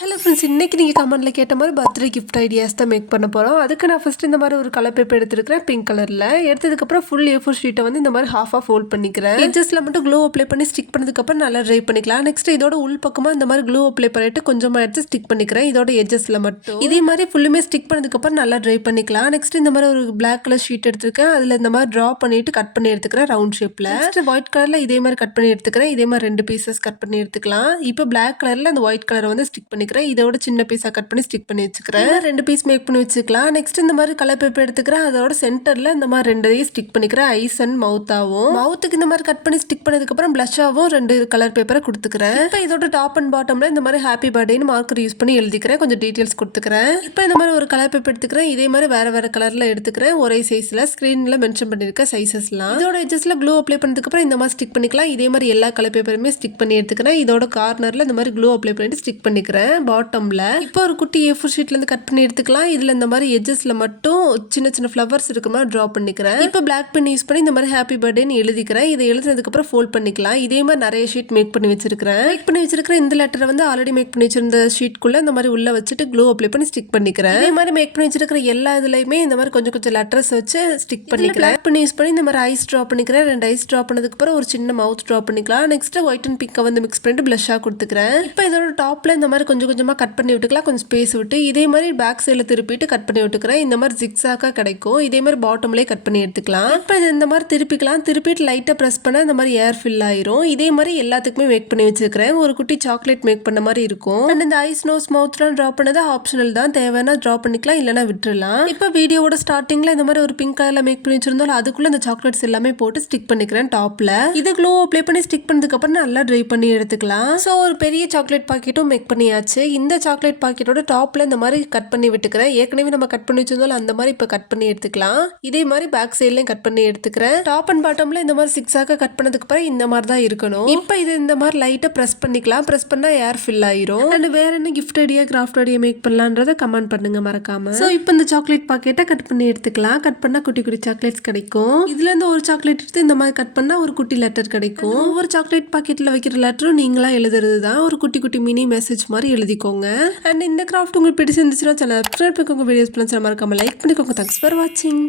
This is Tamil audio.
ஹலோ ஃப்ரெண்ட்ஸ், இன்றைக்கி நீங்கள் கமெண்ட்டில் கேட்ட மாதிரி பர்த்டே கிஃப்ட் ஐடியாஸ் தான் மேக் பண்ண போகிறோம். அதுக்கு நான் ஃபஸ்ட்டு இந்த மாதிரி ஒரு கலர் பேப்பர் எடுத்துருக்கிறேன், பிங்க் கலரில். எடுத்ததுக்கப்புறம் ஃபுல் A4 ஷீட்டை வந்து இந்த மாதிரி ஹாஃபாக ஃபோல்ட் பண்ணிக்கிறேன். எட்ஜஸில் மட்டும் க்ளூ அப்ளை பண்ணி ஸ்டிக் பண்ணதுக்கப்புறம் நல்லா ட்ரை பண்ணிக்கலாம். நெக்ஸ்ட் இதோட உள் பக்கமாக இந்த மாதிரி க்ளூ அப்ளை பண்ணிட்டு கொஞ்சமாக எடுத்து ஸ்டிக் பண்ணிக்கிறேன், இதோட எட்ஜஸில் மட்டும். இதே மாதிரி ஃபுல்லுமே ஸ்டிக் பண்ணதுக்கப்புறம் நல்லா ட்ரை பண்ணிக்கலாம். நெக்ஸ்ட் இந்த மாதிரி ஒரு பிளாக் கலர் ஷீட் எடுத்துருக்கேன், அதில் இந்த மாதிரி ட்ரா பண்ணிட்டு கட் பண்ணி எடுத்துக்கிறேன் ரவுண்ட் ஷேப்பில். நெக்ஸ்ட் ஒயிட் கலரில் இதே மாதிரி கட் பண்ணி எடுத்துக்கிறேன், இதே மாதிரி 2 பீசஸ் கட் பண்ணி எடுத்துக்கலாம். இப்போ பிளாக் கலரில் அந்த ஒயிட் கலரை வந்து ஸ்டிக் பண்ணிக்கிறேன், இதோட சின்ன பீஸா கட் பண்ணி ஸ்டிக் பண்ணி வச்சுக்கிறேன். 2 பீஸ் மேக் பண்ணி வச்சுக்கலாம். நெக்ஸ்ட் இந்த மாதிரி கலர் பேப்பர் எடுத்துக்கிறேன், அதோட சென்டர்ல இந்த மாதிரி 2 ஸ்டிக் பண்ணிக்கிறேன், ஐஸ் அண்ட் மவுத்தாவும். மவுத்துக்கு இந்த மாதிரி கட் பண்ணி ஸ்டிக் பண்ணதுக்கு அப்புறம் பிளஷாவும் 2 கலர் பேப்பரை கொடுத்துக்கிறேன். இப்போ இதோட டாப் அண்ட் பாட்டம்ல இந்த மாதிரி ஹாப்பி பர்த்டேன்னு மார்க்கர் யூஸ் பண்ணி எழுதிக்கிறேன், கொஞ்சம் டீடைல்ஸ் கொடுத்துக்கிறேன். இப்போ இந்த மாதிரி ஒரு கலர் பேப்பர் எடுத்துக்கிறேன், இதே மாதிரி வேற வேற கலர்ல எடுத்துக்கிறேன், ஒரே சைஸ்ல ஸ்கிரீன்ல மென்ஷன் பண்ணிருக்க சைசஸ்லாம். இதோட எட்ஜஸ்ல க்ளூ அப்ளை பண்ணதுக்கு அப்புறம் இந்த மாதிரி ஸ்டிக் பண்ணிக்கலாம். இதே மாதிரி எல்லா கலர் பேப்பருமே ஸ்டிக் பண்ணி எடுத்துக்கிறேன். இதோட கார்னர்ல இந்த மாதிரி க்ளூ அப்ளை பண்ணிட்டு ஸ்டிக் பண்ணிக்கிறேன் பாட்டம்ல. இப்போ ஒரு குட்டி A4 ஷீட்லேருந்து கட் பண்ணி எடுத்துக்கலாம். இதில் இந்த மாதிரி எட்ஜஸில் மட்டும் சின்ன சின்ன ஃப்ளவர்ஸ் இருக்க மாதிரி ட்ரா பண்ணிக்கிறேன். இப்போ பிளாக் பென் யூஸ் பண்ணி இந்த மாதிரி ஹாப்பி பர்த்டேன்னு எழுதிக்கிறேன். இதை எழுதுனதுக்கப்புறம் ஃபோல்ட் பண்ணிக்கலாம். இதே மாதிரி நிறைய ஷீட் மேக் பண்ணி வச்சிருக்கிறேன். மேக் பண்ணி வச்சிருக்கிற இந்த லெட்டரை வந்து ஆல்ரெடி மேக் பண்ணி வச்சிருந்த ஷீட்குள்ளே இந்த மாதிரி உள்ள வச்சுட்டு க்ளூ அப்ளை பண்ணி ஸ்டிக் பண்ணிக்கிறேன். இதே மாதிரி மேக் பண்ணி வச்சிருக்கிற எல்லா இதுலையுமே இந்த மாதிரி கொஞ்சம் கொஞ்சம் லெட்டர்ஸ் வச்சு ஸ்டிக் பண்ணிக்கிறேன். பிளாக் பென் யூஸ் பண்ணி இந்த மாதிரி ஐஸ் ட்ரா பண்ணிக்கிறேன். 2 ஐஸ் ட்ரா பண்ணதுக்கப்புறம் ஒரு சின்ன மவுத் ட்ரா பண்ணிக்கலாம். நெக்ஸ்ட் ஒயிட் அண்ட் பிங்கை வந்து மிக்ஸ் பண்ணிட்டு பிளஷ்ஷாக கொடுத்துக்கிறேன். இப்போ இதோட டாப்ல இந்த மாதிரி கொஞ்சம் கொஞ்சமாக கட் பண்ணி விட்டுக்கலாம், கொஞ்சம் ஸ்பேஸ் விட்டு. இதே மாதிரி பேக் சைடில் திருப்பிட்டு கட் பண்ணி விட்டுக்கிறேன். இந்த மாதிரி ஜிக்ஸாக்காக கிடைக்கும். இதே மாதிரி பாட்டம்லேயே கட் பண்ணி எடுத்துக்கலாம். இப்போ இது இந்த மாதிரி திருப்பிக்கலாம். திருப்பிட்டு லைட்டாக ப்ரெஸ் பண்ணால் இந்த மாதிரி ஏர் ஃபில் ஆயிரும். இதே மாதிரி எல்லாத்துக்குமே மேக் பண்ணி வச்சுக்கிறேன். ஒரு குட்டி சாக்லேட் மேக் பண்ண மாதிரி இருக்கும். அண்ட் இந்த ஐஸ் நோஸ் மவுத்லாம் ட்ரா பண்ணது ஆப்ஷனல் தான், தேவைன்னா ட்ரா பண்ணிக்கலாம், இல்லைனா விட்டுறலாம். இப்போ வீடியோவோட ஸ்டார்டிங்கில் இந்த மாதிரி ஒரு பிங்க் கலரில் மேக் பண்ணி வச்சிருந்தோம், அதுக்குள்ளே இந்த சாக்லேட்ஸ் எல்லாமே போட்டு ஸ்டிக் பண்ணிக்கிறேன் டாப்பில். இது க்ளூ அப்ளை பண்ணி ஸ்டிக் பண்ணதுக்கப்புறம் நல்லா ட்ரை பண்ணி எடுத்துக்கலாம். ஸோ ஒரு பெரிய சாக்லேட் பாக்கெட்டும் மேக் பண்ணியாச்சு. இந்த சாக்லேட் பாக்கெட்டோட டாப்பில் இந்த மாதிரி கட் பண்ணி விட்டுக்கிறேன். ஏற்கனவே நம்ம கட் பண்ணி வச்சிருந்தோம் அந்த மாதிரி இப்போ கட் பண்ணி எடுத்துக்கலாம். இதே மாதிரி பேக் சைட்லயும் கட் பண்ணி எடுத்துக்கிறேன். டாப் அண்ட் பாட்டம்ல இந்த மாதிரி சிக்ஸாக கட் பண்ணதுக்கு அப்புறம் இந்த மாதிரி தான் இருக்கணும். இப்போ இது இந்த மாதிரி லைட்டா பிரஸ் பண்ணிக்கலாம். பிரஸ் பண்ணா ஏர் ஃபில் ஆயிரும். அண்ட் வேற என்ன gift idea craft idea make பண்ணலான்றத கமெண்ட் பண்ணுங்க மறக்காம. ஸோ இப்போ இந்த சாக்லேட் பாக்கெட்டை கட் பண்ணி எடுத்துக்கலாம். கட் பண்ணா குட்டி குட்டி சாக்லேட்ஸ் கிடைக்கும். இதுல இருந்து ஒரு சாக்லேட் எடுத்து இந்த மாதிரி கட் பண்ணா ஒரு குட்டி லெட்டர் கிடைக்கும். ஒவ்வொரு சாக்லேட் பாக்கெட்ல வைக்கிற லெட்டரும் நீங்களா எழுதுறது தான். ஒரு குட்டி குட்டி மினி மெசேஜ் மாதிரி எழுதிக்கோங்க. அண்ட் இந்த கிராஃப்ட் உங்களுக்கு பிடிச்சிருந்துச்சுன்னா சேனல் சப்ஸ்கிரைப் பண்ணிக்கோங்க. வீடியோஸ் பிடிச்சா மறக்காம லைக் பண்ணிக்கோங்க. தேங்க்ஸ் ஃபார் வாட்சிங்.